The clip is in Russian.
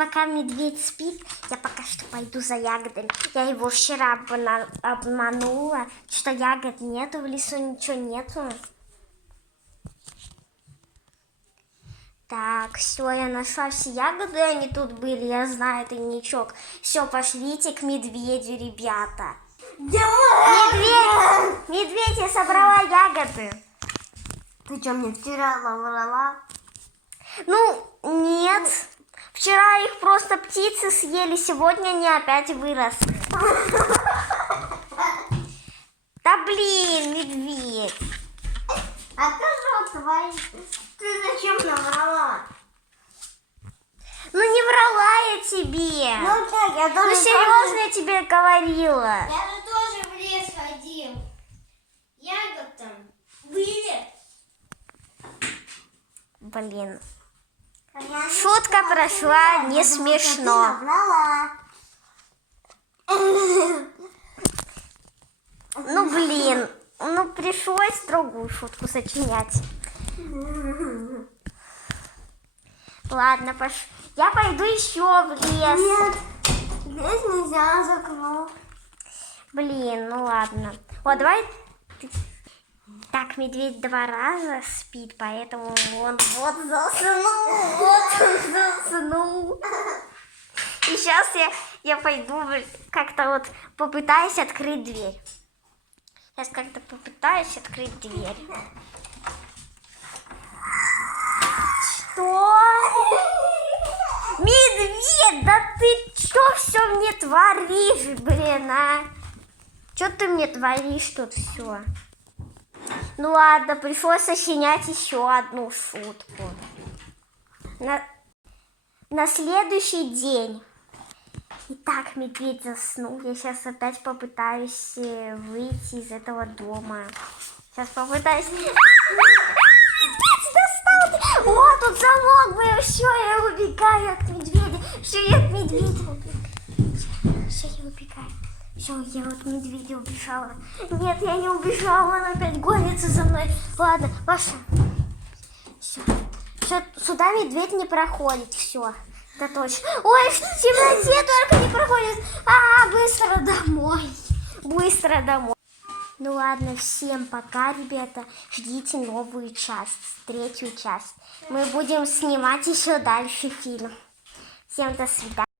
пока медведь спит, я пока что пойду за ягодами. Я его вчера обманула, что ягод нету в лесу, ничего нету. Так, все, я нашла все ягоды, они тут были, я знаю тайничок. Все, пошлите к медведю, ребята. Медведь, я собрала ягоды. Ты что, мне вчера наврала? Ну, нет. Вчера их просто птицы съели, сегодня они опять выросли. Да блин, медведь. А ты что творишь? Ты зачем наврала? Ну не врала я тебе. Ну так, я тоже... Ну серьезно я тебе говорила. Я же тоже в лес ходил. Ягод там были. Блин. Шутка прошла не смешно. Ну блин, ну пришлось другую шутку сочинять. Ладно, я пойду еще в лес. Нет, здесь нельзя закрыть. Блин, ну ладно. Вот, давай. Так, медведь 2 раза спит, поэтому он вот заснул. И сейчас я пойду как-то вот попытаюсь открыть дверь. Сейчас как-то попытаюсь открыть дверь. Что? Медведь, да ты что все мне творишь, блин, а? Что ты мне творишь тут все? Ну ладно, пришлось сочинять еще одну шутку. На следующий день. Итак, медведь заснул. Я сейчас опять попытаюсь выйти из этого дома. Сейчас попытаюсь... Медведь достал! О, тут замок был! Все, я убегаю от медведя. Все, я от медведя убегаю. Все, я убегаю. Все, я от медведя убежала. Нет, я не убежала, он опять гонится за мной. Ладно, Маша. Все, сюда медведь не проходит. Все. Это точно. Ой, в темноте только не проходит. Быстро домой. Быстро домой. Ну ладно, всем пока, ребята. Ждите новую часть, 3-ю часть. Мы будем снимать еще дальше фильм. Всем до свидания.